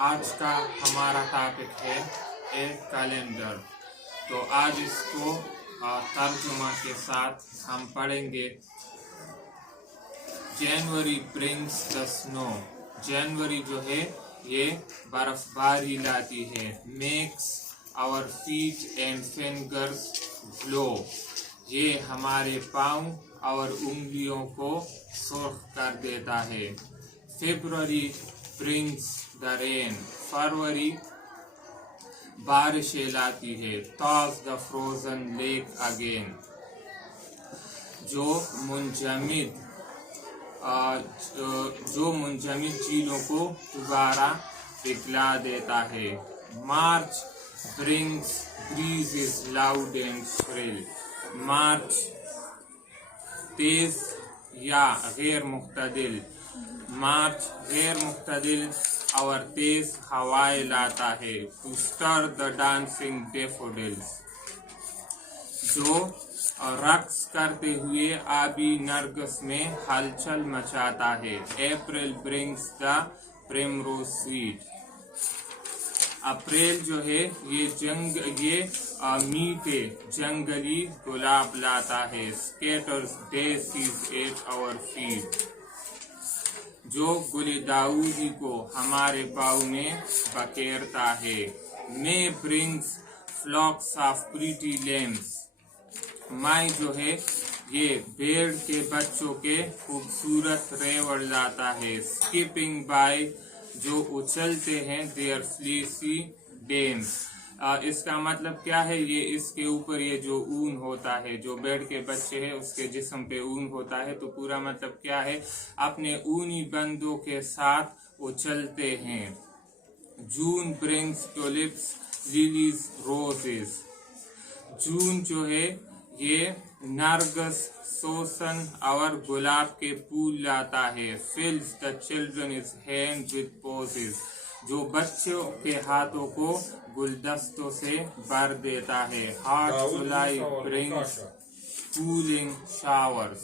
आज का हमारा टॉपिक है एक कैलेंडर। तो आज इसको तर्जुमा के साथ हम पढ़ेंगे। January brings the snow. जनवरी जो है ये बर्फबारी लाती है। Makes our feet and fingers glow. ये हमारे पाँव और उंगलियों को सुर्ख कर देता है। February brings the rain. फरवरी बारिशें लाती है। Toss the frozen lake again. जो मुंजमद झीलों को दोबारा पिघला देता है। March brings breezes loud and shrill. March तेज या गैर मुख्तदिल। मार्च गैर मुख्तदिल और तेज हवाएं लाता है। To stir the dancing daffodils. जो रक्स करते हुए आबी नरगस में हलचल मचाता है। April brings the primrose sweet. April जो है ये मीठे जंगली गुलाब लाता है। Scatters daisies at our feet. जो गुल दाऊदी को हमारे पाँव में बखेरता है। May brings flocks of pretty lambs. May जो है ये भेड़ के बच्चों के खूबसूरत रेवड़ लाता है। स्किपिंग बाय जो उछलते हैं देयर फ्लीसी डेम्स। इसका मतलब क्या है? ये इसके ऊपर ये जो ऊन होता है, जो भेड़ के बच्चे हैं उसके जिस्म पे ऊन होता है, तो पूरा मतलब क्या है? अपने ऊनी बंदों के साथ उछलते हैं। जून ब्रिंग्स टुलिप्स लिलीज रोजेस। जून जो है ये नरगस सोसन और गुलाब के फूल लाता है। Fills the children hand with posies. जो बच्चों के हाथों को गुलदस्तों से भर देता है। हॉट जुलाई ब्रिंग्स कूलिंग शावर्स।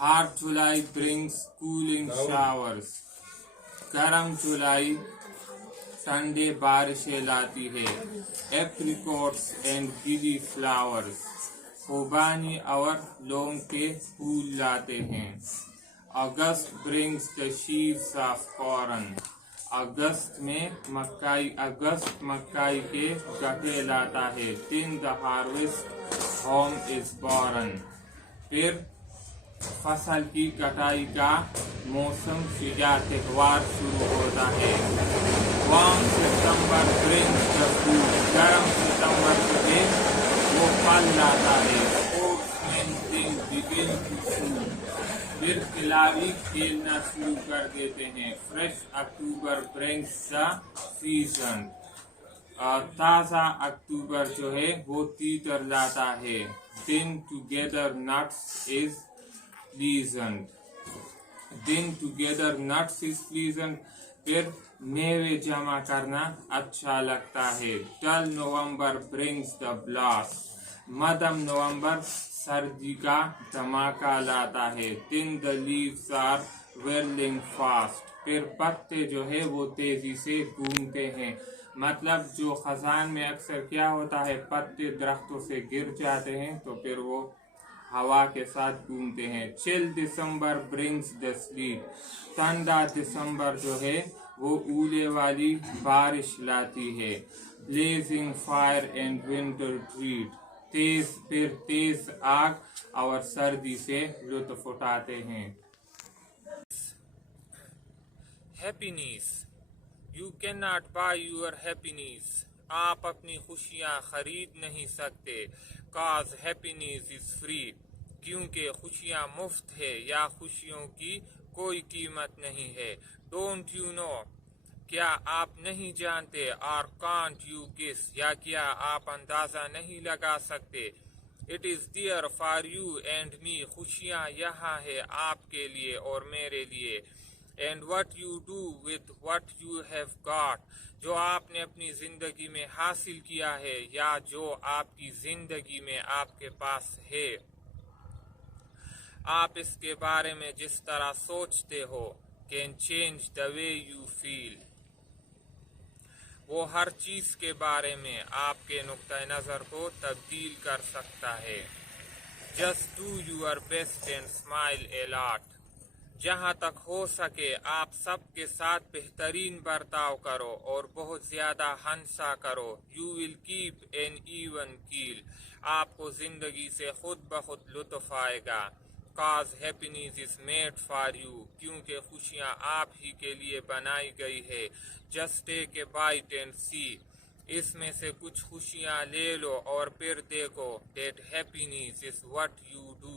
हॉट जुलाई ब्रिंग्स कूलिंग शावर्स। गर्म जुलाई ठंडे बारिशें लाती है। एप्रिकॉट्स एंड गिली फ्लावर्स। खुबानी और लौंग के फूल लाते हैं। अगस्त ब्रिंग्स द शीव्स ऑफ कॉर्न। अगस्त मक्काई के गट्ठे लाता है। दिन the harvest home is born. फिर फसल की कटाई का मौसम या त्योहार शुरू होता है। Warm September brings the fruit. गर्म सितंबर से वो फल लाता है। Sportsman begin to shoot. फिर खिलाड़ी खेलना शुरू कर देते हैं। Fresh October brings the season. ताज़ा अक्टूबर जो है वो तीतर लाता है। Then to gather nuts is pleasant. Then to gather nuts is pleasant. फिर मेवे जमा करना अच्छा लगता है। Dull November brings the blast. मध्यम नवंबर सर्दी का धमाका लाता है। दिन the leaves are whirling fast. फिर पत्ते जो है वो तेजी से घूमते हैं। मतलब जो खजान में अक्सर क्या होता है, पत्ते दरख्तों से गिर जाते हैं तो फिर वो हवा के साथ घूमते हैं। Chill December brings the sleep. ठंडा दिसंबर जो है वो ऊले वाली बारिश लाती है। Blazing fire and winter treat. तेज आग और सर्दी से लुत्फ उठाते हैं। Happiness. You can not buy your happiness. आप अपनी खुशियाँ खरीद नहीं सकते। Cause happiness is free. क्योंकि खुशियाँ मुफ्त है या खुशियों की कोई कीमत नहीं है। Don't you know. क्या आप नहीं जानते? और कांट यू गेस। या क्या आप अंदाजा नहीं लगा सकते? It is there for you and me. खुशियाँ यहाँ है आपके लिए और मेरे लिए। And what you do with what you have got. जो आपने अपनी जिंदगी में हासिल किया है या जो आपकी जिंदगी में आपके पास है। आप इसके बारे में जिस तरह सोचते हो can change the way you feel. وہ ہر چیز کے بارے میں آپ کے نقطۂ نظر کو تبدیل کر سکتا ہے. Just do your best and smile a lot. جہاں تک ہو سکے آپ سب کے ساتھ بہترین برتاؤ کرو اور بہت زیادہ ہنسا کرو. You will keep an even keel. آپ کو زندگی سے خود بخود لطف آئے گا. Cause happiness is made for you. کیونکہ خوشیاں آپ ہی کے لیے بنائی گئی ہے. Just take a bite and see. اس میں سے کچھ خوشیاں لے لو اور پھر دیکھو. That happiness is what you do.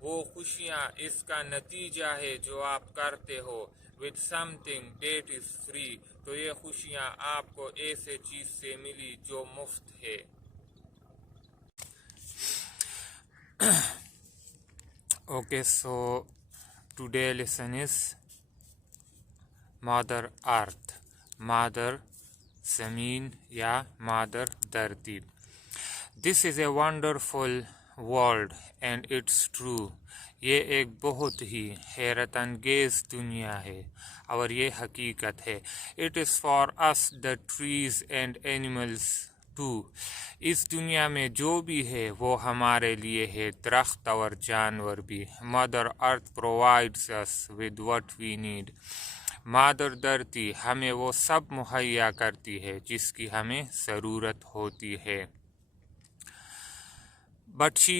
وہ خوشیاں اس کا نتیجہ ہے جو آپ کرتے ہو. With something that is free. تو یہ خوشیاں آپ کو ایسے چیز سے ملی جو مفت ہے. Okay, so today lesson is Mother Earth. Mother زمین یا مادر دھرتی. This is a wonderful world and it's true. یہ ایک بہت ہی حیرت انگیز دنیا ہے اور یہ حقیقت ہے. It is for us the trees and animals too. اس دنیا میں جو بھی ہے وہ ہمارے لیے ہے, درخت اور جانور بھی. Mother Earth provides us with what we need. مادر دھرتی ہمیں وہ سب مہیا کرتی ہے جس کی ہمیں ضرورت ہوتی ہے. But she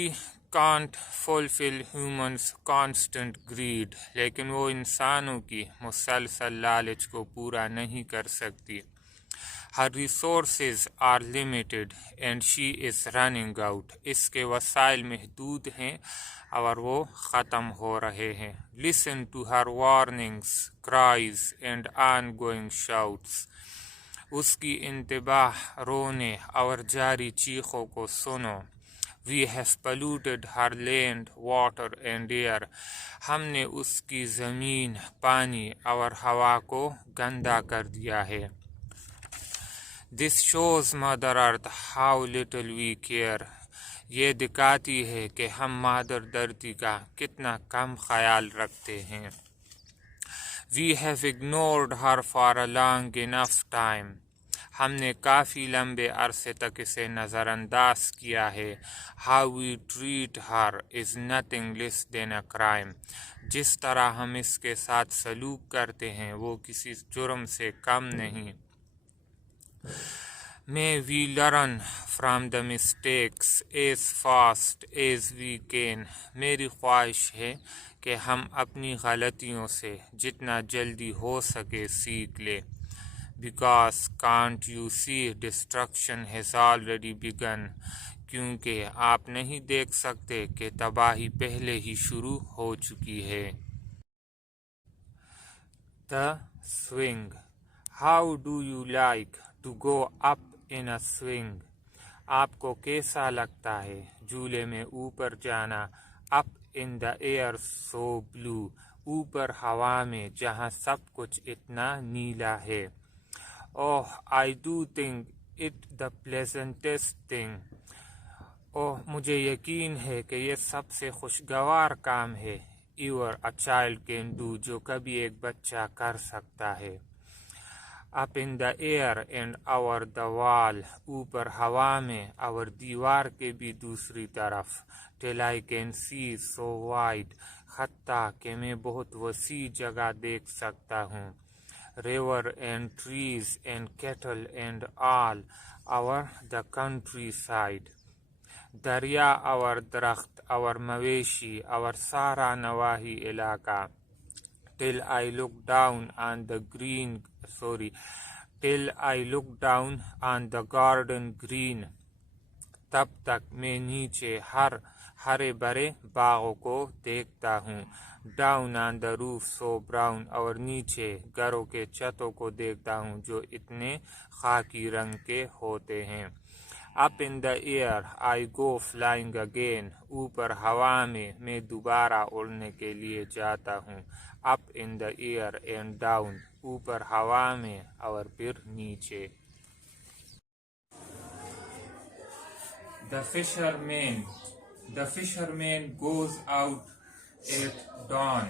can't fulfill humans' constant greed. لیکن وہ انسانوں کی مسلسل لالچ کو پورا نہیں کر سکتی. Her resources are limited and she is running out. اس کے وسائل محدود ہیں اور وہ ختم ہو رہے ہیں. Listen to her warnings, cries and ongoing shouts. اس کی انتباہ, رونے اور جاری چیخوں کو سنو. We have polluted her land, water and air. ہم نے اس کی زمین, پانی اور ہوا کو گندا کر دیا ہے. This shows Mother Earth how little we care. یہ دکھاتی ہے کہ ہم مادر دھرتی کا کتنا کم خیال رکھتے ہیں. We have ignored her for a long enough time. ہم نے کافی لمبے عرصے تک اسے نظر انداز کیا ہے. How we treat her is nothing less than a crime. جس طرح ہم اس کے ساتھ سلوک کرتے ہیں وہ کسی جرم سے کم نہیں. May we learn from the mistakes as fast as we can. میری خواہش ہے کہ ہم اپنی غلطیوں سے جتنا جلدی ہو سکے سیکھ لیں. Because can't you see destruction has already begun. کیونکہ آپ نہیں دیکھ سکتے کہ تباہی پہلے ہی شروع ہو چکی ہے. The swing. How do you like to go up in a swing. آپ کو کیسا لگتا ہے جھولے میں اوپر جانا. Up in the air so blue. اوپر ہوا میں جہاں سب کچھ اتنا نیلا ہے. Oh, I do think it the pleasantest thing. مجھے یقین ہے کہ یہ سب سے خوشگوار کام ہے. Ever a child can do. جو کبھی ایک بچہ کر سکتا ہے. Up in the air and over the wall. اوپر ہوا میں اور دیوار کے بھی دوسری طرف. Till I can see so wide. حتیٰ کہ میں بہت وسیع جگہ دیکھ سکتا ہوں. River and trees and cattle and all over the countryside. دریا اور درخت اور مویشی اور سارا نواحی علاقہ. Till I look down on the garden green. تب تک میں نیچے ہرے بھرے باغوں کو دیکھتا ہوں. Down on the roof so brown. اور نیچے گھروں کے چھتوں کو دیکھتا ہوں جو اتنے خاکی رنگ کے ہوتے ہیں. Up in the air I go flying again. اوپر ہوا میں دوبارہ اڑنے کے لیے جاتا ہوں. Up in the air and down. اوپر ہوا میں اور پھر نیچے. The fisherman goes out at dawn.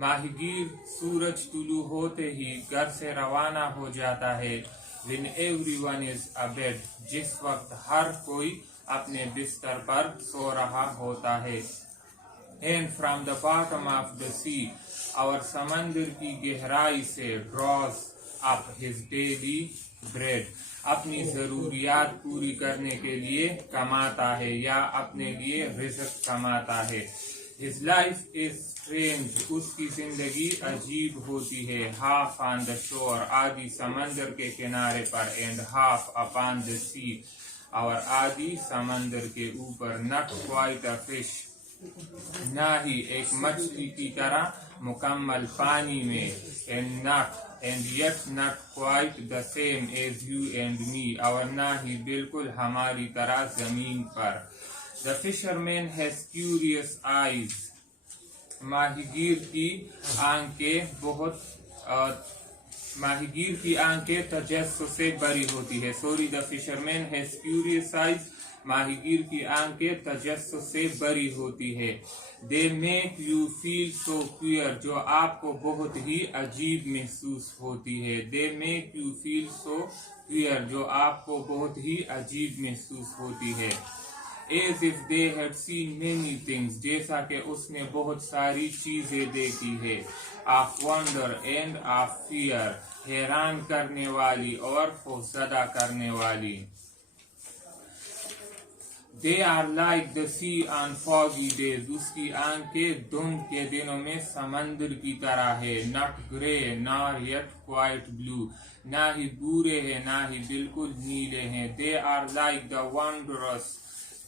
माहीगीर सूरज तुलू होते ही घर से रवाना हो जाता है। When everyone is abed, जिस वक्त हर कोई अपने बिस्तर पर सो रहा होता है। And from the bottom of the sea, और समंदर की गहराई से draws up his daily bread, अपनी जरूरियात पूरी करने के लिए कमाता है या अपने लिए रिज़्क कमाता है। His life is strange, उसकी जिंदगी अजीब होती है। Half on the shore, आधी समंदर के किनारे पर, and half upon the sea, और आधी समंदर के ऊपर। Not quite a fish, ना ही एक मछली की तरह मुकम्मल पानी में। And yet not quite the same as you and me, और ना ही बिल्कुल हमारी तरह जमीन पर। The fisherman has curious eyes, माहीगीर की आंखें तजस्सुस से भरी होती है। The fisherman has curious eyes, माहीगीर की आंखें तजस्सुस से भरी होती है। They make you feel so queer, जो आपको बहुत ही अजीब महसूस होती है। They make you feel so queer, जो आपको बहुत ही अजीब महसूस होती है। As if they had seen many things, जैसा कि उसने बहुत सारी चीजें देखी है। Of wonder and of fear, हैरान करने वाली और खौफजदा करने वाली। They are like the sea on foggy days, उसकी आंखें धुंध के दिनों में समंदर की तरह है। Not grey nor yet quite blue, ना ही भूरे हैं ना ही बिल्कुल नीले हैं। They are like the wondrous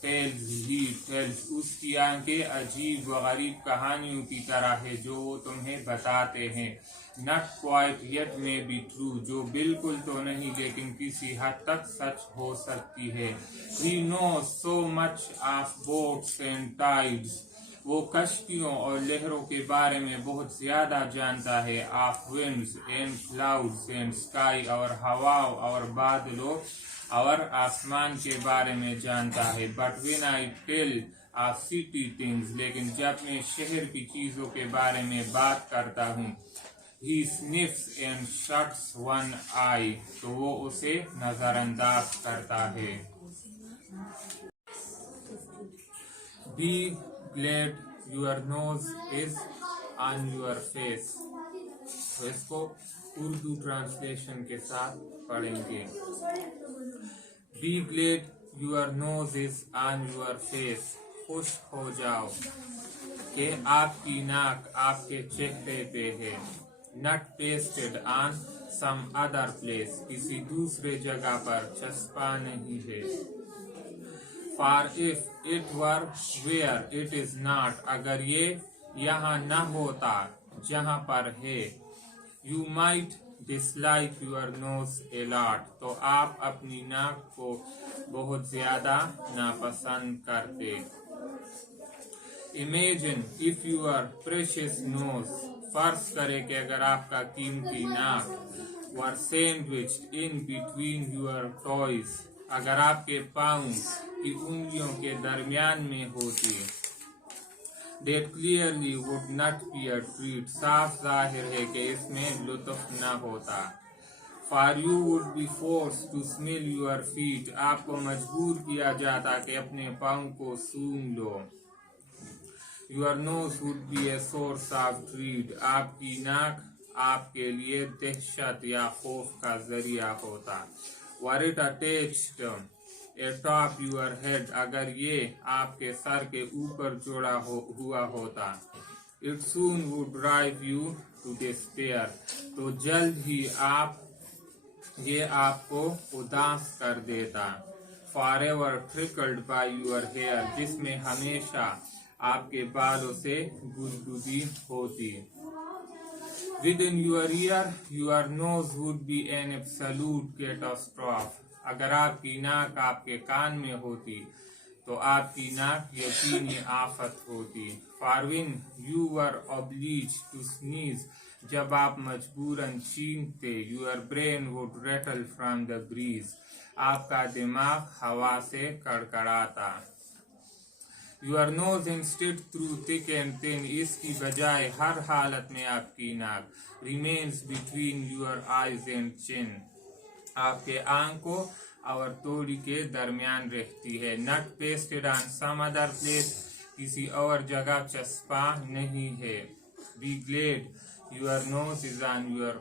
tales he tells, उसकी आंखें अजीब व गरीब कहानियों की तरह है जो वो तुम्हें बताते हैं। Not quite yet may be true, जो बिल्कुल तो नहीं लेकिन किसी हद तक सच हो सकती है। He knows so much of boats and tides, वो कश्तियों और लहरों के बारे में बहुत ज्यादा जानता है। Of winds and clouds and sky, और हवाओं और बादलों और आसमान के बारे में जानता है। But when I tell of city things, लेकिन जब मैं शहर की चीजों के बारे में बात करता हूँ, he sniffs and shuts one eye, तो वो उसे नजरअंदाज करता है। Be glad your nose is on your face, तो इसको उर्दू ट्रांसलेशन के साथ पढ़ेंगे। Be glad your nose is on your face, खुश हो जाओ कि आपकी नाक आपके चेहरे पे है। Not pasted on some other place, किसी दूसरे जगह पर चस्पा नहीं है। For if it were where it is not, अगर ये यहाँ न होता जहाँ पर है, you might dislike your nose a lot, तो आप अपनी नाक को बहुत ज्यादा नापसंद करते। Imagine if your precious nose, फर्ज करे कि अगर आपका कीमती नाक were sandwiched in between your toes, अगर आपके पाँव की उंगलियों के दरमियान में होती, that clearly would not be a treat, साफ जाहिर है कि इसमें लुत्फ न होता। For you would be forced to smell your feet, आपको मजबूर किया जाता कि अपने पाँव को सूंघ लो। Your nose would be a source of dread, आपकी नाक आपके लिए दहशत या खौफ का जरिया होता। Were it attached atop your head, अगर ये आपके सर के ऊपर जोड़ा हुआ होता, it soon would drive you to despair, तो जल्द ही ये आपको उदास कर देता। Forever trickled by your hair, जिसमें हमेशा आपके बालों से गुदगुदी होती। Within your ear, your nose would be an absolute catastrophe, अगर आपकी नाक आपके कान में होती तो आपकी नाक यकीनी आफत होती। For when you were obliged to sneeze, जब आप मजबूरन छींकते, your brain would rattle from the breeze, आपका दिमाग हवा से कड़कड़ाता। Your nose instead through thick and thin, इसकी बजाय हर हालत में आपकी नाक remains between your eyes and chin, आपके आंखों और तोड़ी के दरमियान रहती है. Not pasted on some other place, किसी और जगह चस्पा नहीं है. Be glad your nose is on your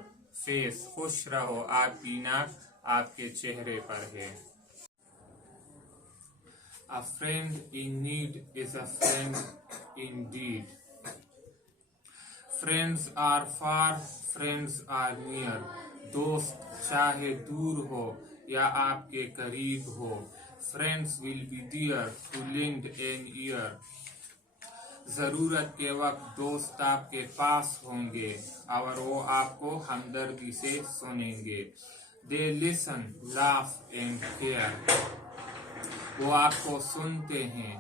face, खुश रहो आपकी नाक आपके चेहरे पर है. A friend in need is a friend indeed. Friends are far, friends are near. दोस्त चाहे दूर हो या आपके करीब हो, friends will be there to lend an ear. जरूरत के वक्त दोस्त आपके पास होंगे और वो आपको हमदर्दी से सुनेंगे. They listen, laugh and care. वो आपको सुनते हैं,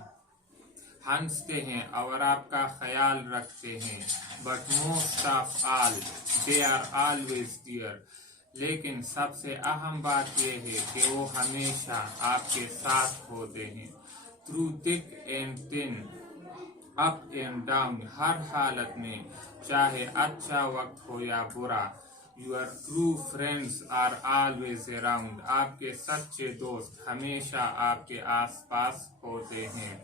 हंसते हैं और आपका ख्याल रखते हैं. But most of all, they are always there. लेकिन सबसे अहम बात यह है कि वो हमेशा आपके साथ होते हैं. Through thick and thin, up and down, हर हालत में, चाहे अच्छा वक्त हो या बुरा. Your true friends are always around. आपके सच्चे दोस्त हमेशा आपके आसपास होते हैं.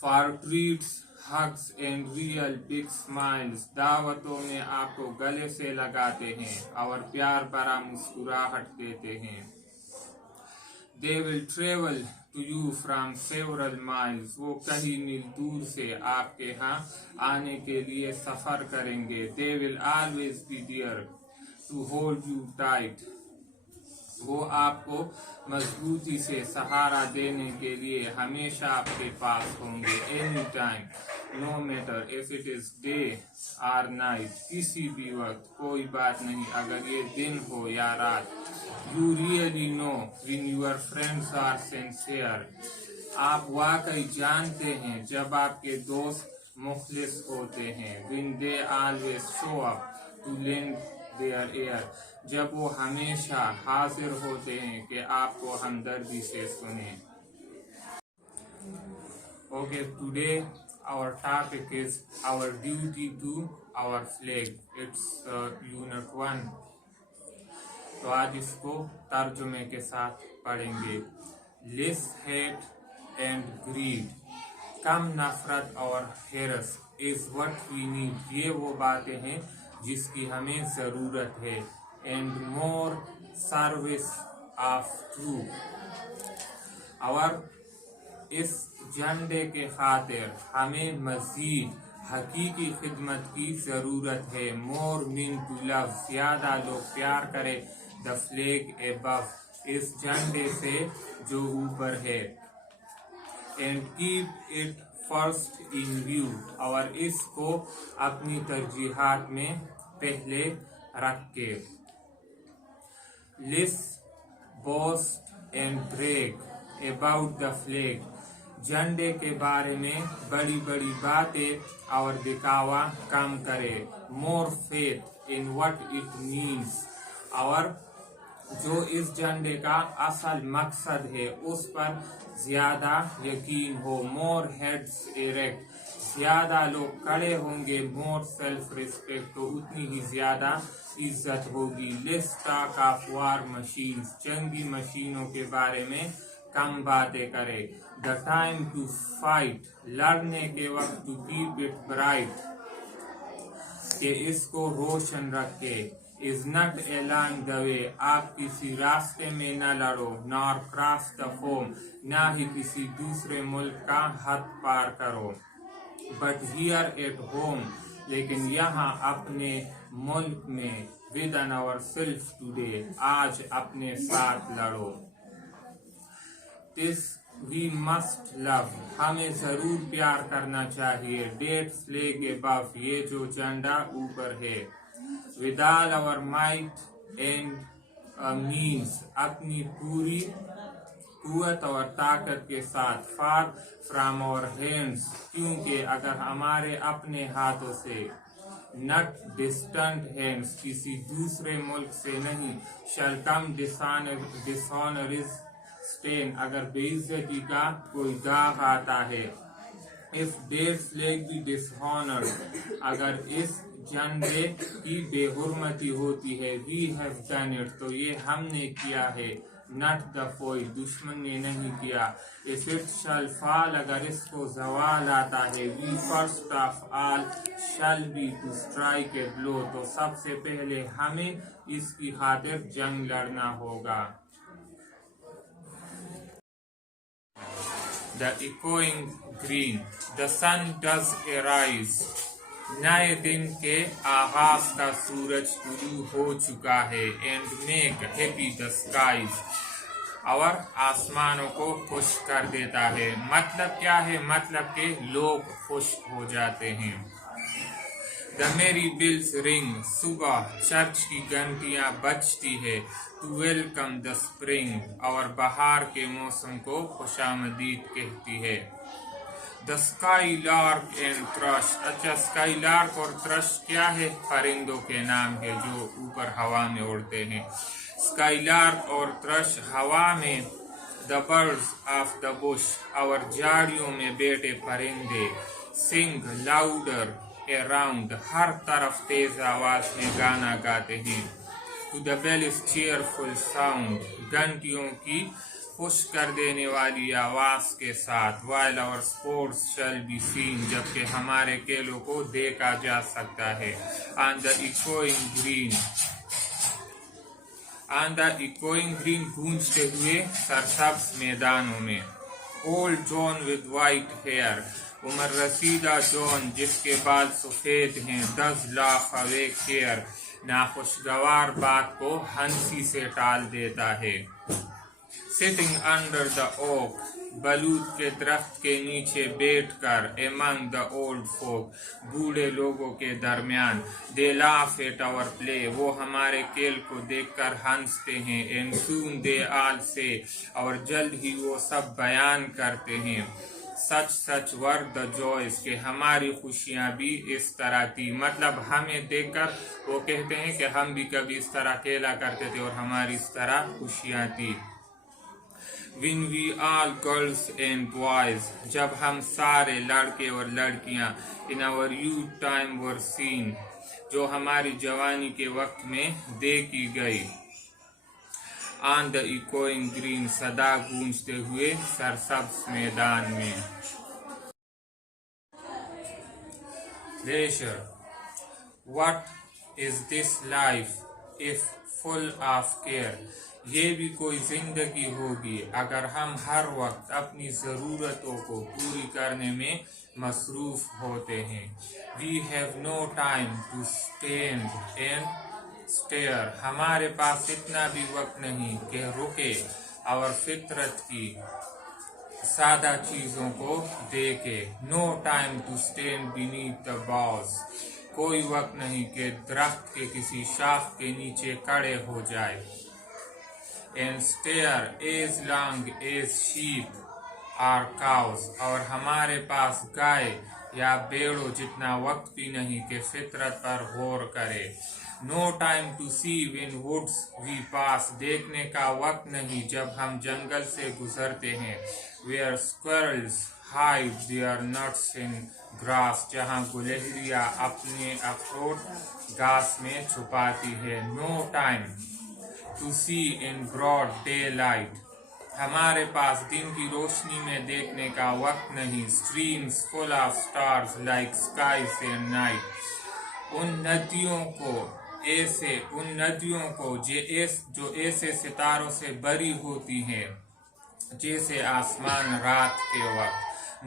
For treats, hugs and real big smiles, दावतों में आपको गले से लगाते हैं और प्यार भरा मुस्कुराहट देते हैं. They will travel to you from several miles. वो कई मील दूर से आपके यहाँ आने के लिए सफर करेंगे. They will always be there to hold you tight. वो आपको मजबूती से सहारा देने के लिए हमेशा आपके पास होंगे. Anytime, no matter if it is day or night. किसी भी वक्त, कोई बात नहीं अगर ये दिन हो या रात. You really know when your friends are sincere. आप वाकई जानते हैं जब आपके दोस्त मुखलिस होते हैं. When they always show up to lend their ear. जब वो हमेशा हाजिर होते हैं कि आपको हमदर्दी से सुने. Okay, today our topic is our duty to our flag. It's unit 1. तो आज इसको तर्जुमे के साथ पढ़ेंगे. Less hate and greed, कम नफरत और हिरस is what we need. ये वो बातें हैं जिसकी हमें ज़रूरत है. And more service of truth. और इस झंडे के खातिर हमें मज़ीद हकीकी खिदमत की ज़रूरत है. More mean to love, ज़्यादा लोग प्यार करें. The flag above, इस झंडे से जो ऊपर है. And keep it first in view, और इसको अपनी तरजीहात में पहले रख के. Less boast and brag about the flag, झंडे के बारे में बड़ी बड़ी बातें और दिखावा कम करे. More faith in what it means, और जो इस झंडे का असल मकसद है उस पर ज्यादा यकीन हो. More heads erect, ज्यादा लोग खड़े होंगे. More self respect, तो उतनी ही ज्यादा इज्जत होगी. Less talk of war machines, जंगी मशीनों के बारे में कम बातें करे. The time to fight, लड़ने के वक्त to keep it bright, कि इसको रोशन रखे. Is not along the way, आप किसी रास्ते में न लड़ो. Nor cross the foam, ना ही किसी दूसरे मुल्क का हद पार करो. But here at home, लेकिन यहाँ अपने मुल्क में. Within ourselves today, आज अपने साथ लड़ो. This we must love, हमें जरूर प्यार करना चाहिए. That flag above, ये जो झंडा ऊपर है. With all our might and means, अपनी पूरी कुव्वत और ताकत के साथ. Far from our hands, क्योंकि अगर हमारे अपने हाथों से. Not distant hands, किसी दूसरे मुल्क से नहीं. Shall come dishonor stain, अगर बेइज्जती का कोई दाग आता है. If their flag be dishonored, अगर इस झंडे की बेहुरमती होती है. We have done it, तो ये हमने किया है. Not the foe, दुश्मन ने नहीं किया. If it shall fall, अगर इसको ज़वाल आता है. We first of all shall be to strike a blow, तो सबसे पहले हमें इसकी खातिर जंग लड़ना होगा. The echoing green, the sun does arise. नए दिन के आगाज का सूरज तुलू हो चुका है. And make happy the skies, और आसमानों को खुश कर देता है. मतलब क्या है? मतलब के लोग खुश हो जाते हैं. The merry bells ring, सुबह चर्च की घंटियां बजती है. To welcome the spring, और बहार के मौसम को खुशामदीद कहती है. The skylark and thrush, अच्छा skylark और thrush क्या है? परिंदों के नाम है जो ऊपर हवा में उड़ते हैं. Skylark और thrush हवा में. The birds of the bush, और झाड़ियों में बैठे परिंदे. Sing louder around, हर तरफ तेज आवाज में गाना गाते हैं. To the bell's cheerful sound, घंटियों की खुश कर देने वाली आवाज के साथ. While our sports shall be seen, जबकि हमारे खेलों को देखा जा सकता है. On the echoing green, गूंजते हुए सरसब्ज मैदानों में. Old John with white hair, उमर रसीदा जॉन जिसके बाल सफेद हैं. Does laugh awake care, नाखुशगवार बात को हंसी से टाल देता है. Sitting under the oak, बलूत के दरख्त के नीचे बैठकर. Among the old folk, बूढ़े लोगों के दरमियान. They laugh at our play, वो हमारे खेल को देखकर हंसते हैं. And soon they all say, और जल्द ही वो सब बयान करते हैं. Such were the joys, कि हमारी खुशियां भी इस तरह थी. मतलब हमें देखकर वो कहते हैं कि हम भी कभी इस तरह खेला करते थे और हमारी इस तरह खुशियां थी. When we all girls and boys, जब हम सारे लड़के और लड़कियां. In our youth time were seen, जो हमारी जवानी के वक्त में देखी गई. On the echoing green, सदा गूंजते हुए सरसब्ज मैदान में. Leisure, what is this life if full of care, ये भी कोई जिंदगी होगी अगर हम हर वक्त अपनी ज़रूरतों को पूरी करने में मसरूफ होते हैं. We have no time to stand and stare, हमारे पास इतना भी वक्त नहीं कि रुके और फितरत की सादा चीजों को देखे. No time to stand beneath the boughs, कोई वक्त नहीं कि दरख्त के किसी शाख के नीचे खड़े हो जाए. And stare as long as sheep or cows, और हमारे पास गाय या भेड़ों जितना वक्त भी नहीं कि फितरत पर गौर करे. No time to see when woods we pass, देखने का वक्त नहीं जब हम जंगल से गुजरते हैं. Where squirrels hide their nuts in grass, जहाँ गुलहरियाँ अपने अखरोट घास में छुपाती है. No time to see in broad daylight, हमारे पास दिन की रोशनी में देखने का वक्त नहीं. Streams full of stars like skies in night, उन नदियों को जो ऐसे सितारों से भरी होती हैं जैसे आसमान रात के वक्त.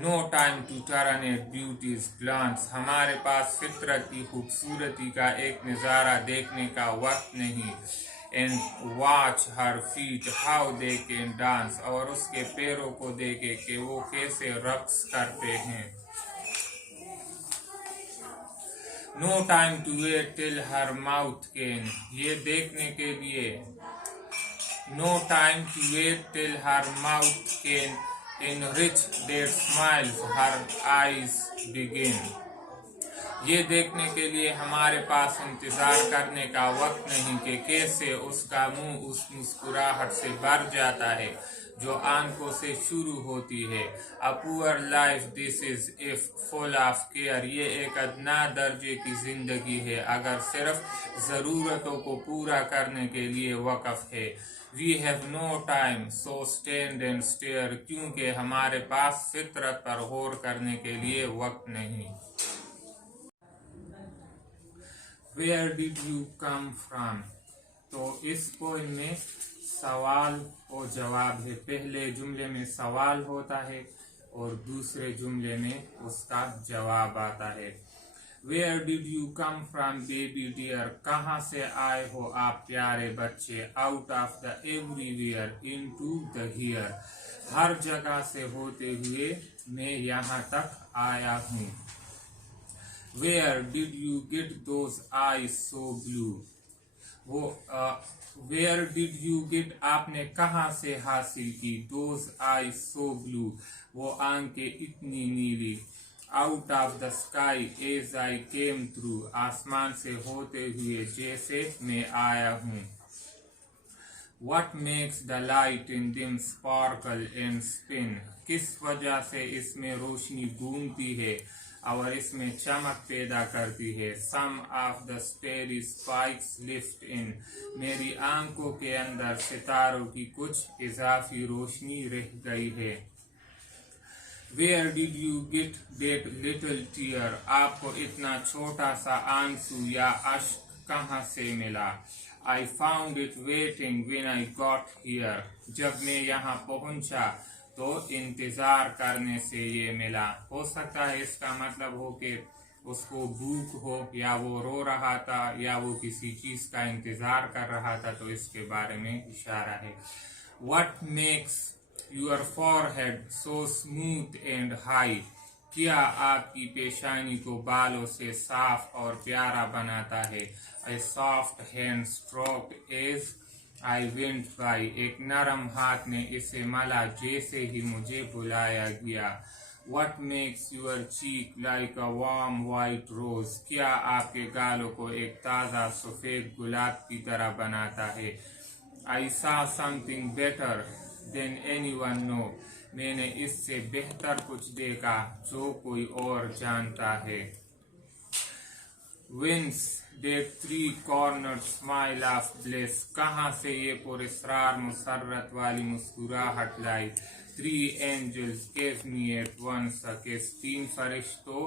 No time to turn at beauty's glance, हमारे पास फितरत की खूबसूरती का एक नज़ारा देखने का वक्त नहीं. And watch her feet how they can dance, और उसके पैरों को देखे कि वो कैसे रक्स करते हैं. No time to wait till her mouth can, ये देखने के लिए. No time to wait till her mouth can enrich their smiles, her eyes begin, ये देखने के लिए हमारे पास इंतजार करने का वक्त नहीं कि कैसे उसका मुंह उस मुस्कुराहट से भर जाता है. जो आंखों से शुरू होती है। A poor life this is if full of care, ये एक अदना दर्जे की जिंदगी है अगर सिर्फ ज़रूरतों को पूरा करने के लिए वक़्फ़ है। We have no time so stand and stare, क्योंकि हमारे पास फितरत पर गौर करने के लिए वक्त नहीं। Where did you come from? तो इस पोएम में सवाल और जवाब है। पहले जुमले में सवाल होता है और दूसरे जुमले में उसका जवाब आता है। Where did you come from baby dear? कहाँ से आए हो आप प्यारे बच्चे? Out of the everywhere into the here, हर जगह से होते हुए मैं यहाँ तक आया हूँ। Where did you get those eyes so blue? वो where did you get, आपने कहाँ से हासिल की? Those eyes so blue, वो आंखें इतनी नीली। Out of the sky as I came through, आसमान से होते हुए जैसे मैं आया हूँ। What makes the light in them sparkle and spin? किस वजह से इसमें रोशनी घूमती है और इसमें चमक पैदा करती है। Some of the starry spikes lift in, मेरी आंखों के अंदर सितारों की कुछ इजाफी रोशनी रह गई है। Where did you get that little tear? आपको इतना छोटा सा आंसू या अश्क कहाँ से मिला? I found it waiting when I got here, जब मैं यहाँ पहुँचा तो इंतजार करने से ये मिला। हो सकता है इसका मतलब हो कि उसको भूख हो, या वो रो रहा था, या वो किसी चीज का इंतजार कर रहा था, तो इसके बारे में इशारा है। What makes your forehead so smooth and high? क्या आपकी पेशानी को बालों से साफ और प्यारा बनाता है? A soft hand stroke as I went by, एक नरम हाथ ने इसे मला जैसे ही मुझे बुलाया गया। What makes your cheek like a warm white rose? क्या आपके गालों को एक ताज़ा सफ़ेद गुलाब की तरह बनाता है? I saw something better than anyone know, मैंने इससे बेहतर कुछ देखा जो कोई और जानता है। Whence that three-cornered smile of bliss? कहाँ से ये पुरस्कार मुसर्रत वाली मुस्कुराहट लाई? Three angels gave me at once a kiss, तीन फरिश्तों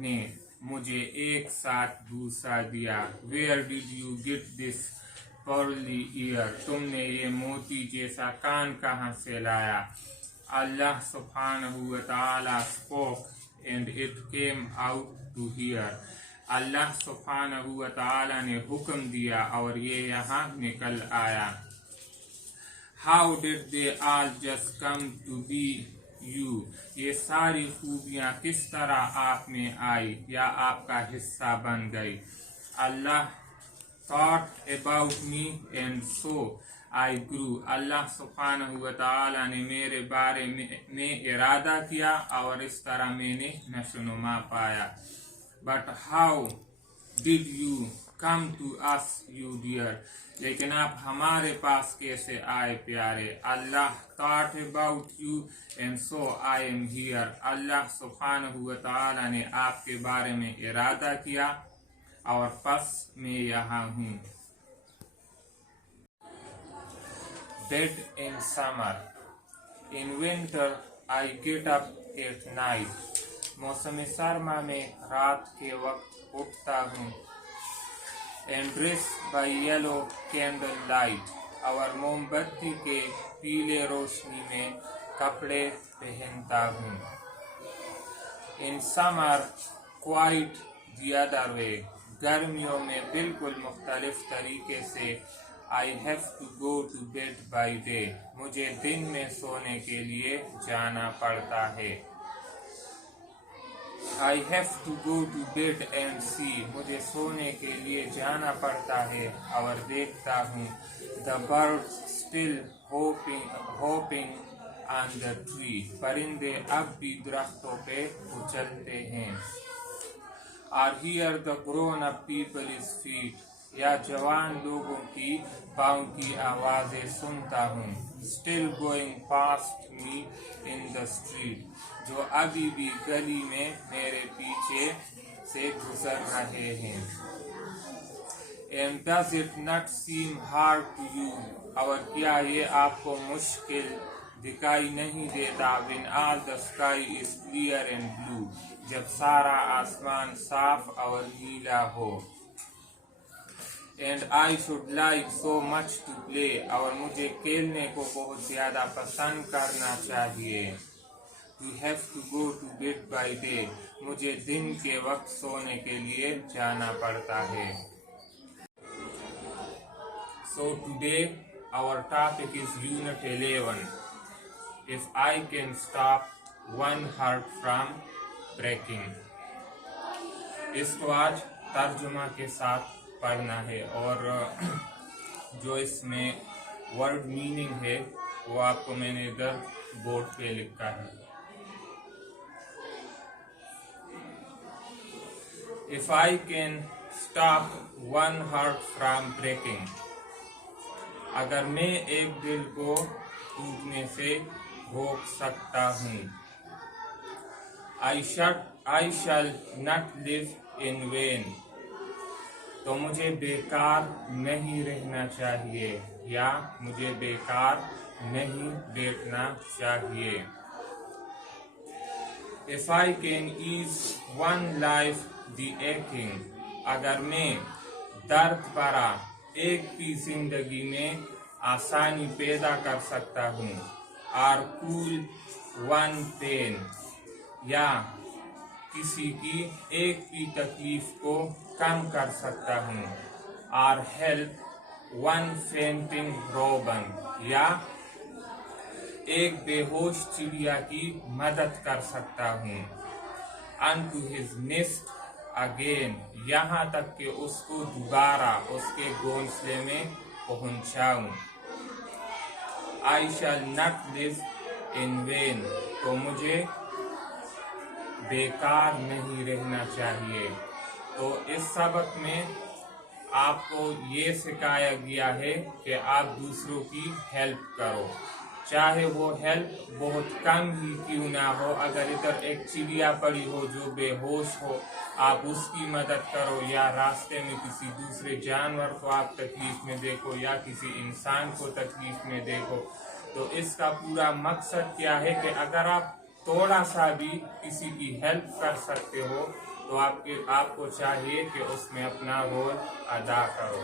ने मुझे एक साथ बूसा दिया। Where did you get this pearly ear? तुमने ये मोती जैसा कान कहाँ से लाया? Allah subhanahu wa ta'ala spoke and it came out to here. अल्लाह सुब्हानहू व तआला ने हुक्म दिया और ये यहाँ निकल आया। How did they all just come to be you? ये सारी खूबियाँ किस तरह आप में आई या आपका हिस्सा बन गई? अल्लाह thought about me and so I grew. अल्लाह सुब्हानहू व तआला ने मेरे बारे में इरादा किया और इस तरह मैंने नशोनुमा पाया। But how did you come to us, you dear? लेकिन आप हमारे पास कैसे आए प्यारे? अल्लाह thought about you and so I am here. अल्लाह सुब्हानहू व तआला ने आपके बारे में इरादा किया और बस मैं यहाँ हूँ। Bed in summer, in winter I get up at night. मौसम सरमा में रात के वक्त उठता हूँ। And dressed by yellow candle light, और मोमबत्ती के पीले रोशनी में कपड़े पहनता हूँ। In summer quite the other way, गर्मियों में बिल्कुल मुख्तलिफ तरीके से I have to go to bed by day, मुझे दिन में सोने के लिए जाना पड़ता है। I have to go to bed and see, मुझे सोने के लिए जाना पड़ता है और देखता हूँ। The birds still hopping on the tree, परिंदे अब भी दरख्तों पे उछलते हैं। Are here the grown up people's feet, या जवान लोगों की पाँव की आवाजें सुनता हूँ, still going past me in the street, जो अभी भी गली में मेरे पीछे से गुजर रहे हैं। And does it not seem hard to you? और क्या ये आपको मुश्किल दिखाई नहीं देता? When all the sky is clear and blue, जब सारा आसमान साफ और नीला हो। And I should like so much to play, और मुझे खेलने को बहुत ज्यादा पसंद करना चाहिए। To have to go to bed by day, मुझे दिन के वक्त सोने के लिए जाना पड़ता है। So today our topic is Unit 11. If I can stop one heart from breaking. इसको आज तर्जुमा के साथ पढ़ना है और जो इसमें वर्ड मीनिंग है वो आपको मैंने इधर बोर्ड पे लिखा है। If I can stop one heart from breaking, अगर मैं एक दिल को टूटने से रोक सकता हूँ। I shall not live in vain, तो मुझे बेकार नहीं रहना चाहिए या मुझे बेकार नहीं बैठना चाहिए। If I can ease one life the aching, अगर मैं दर्द भरा एक भी जिंदगी में आसानी पैदा कर सकता हूँ। Or cool one pain, या किसी की एक भी तकलीफ को कम कर सकता हूँ। Or help one fainting robin, या एक बेहोश चिड़िया की मदद कर सकता हूँ। Unto his nest again, यहाँ तक कि उसको दोबारा उसके घोंसले में पहुँचाऊँ। I shall not live in vain, तो मुझे बेकार नहीं रहना चाहिए। तो इस सबक में आपको ये सिखाया गया है कि आप दूसरों की हेल्प करो, चाहे वो हेल्प बहुत कम ही क्यों ना हो। अगर इधर एक चिड़िया पड़ी हो जो बेहोश हो, आप उसकी मदद करो, या रास्ते में किसी दूसरे जानवर को आप तकलीफ में देखो या किसी इंसान को तकलीफ में देखो। तो इसका पूरा मकसद क्या है कि अगर आप थोड़ा सा भी किसी की हेल्प कर सकते हो तो आपको चाहिए कि उसमें अपना रोल अदा करो।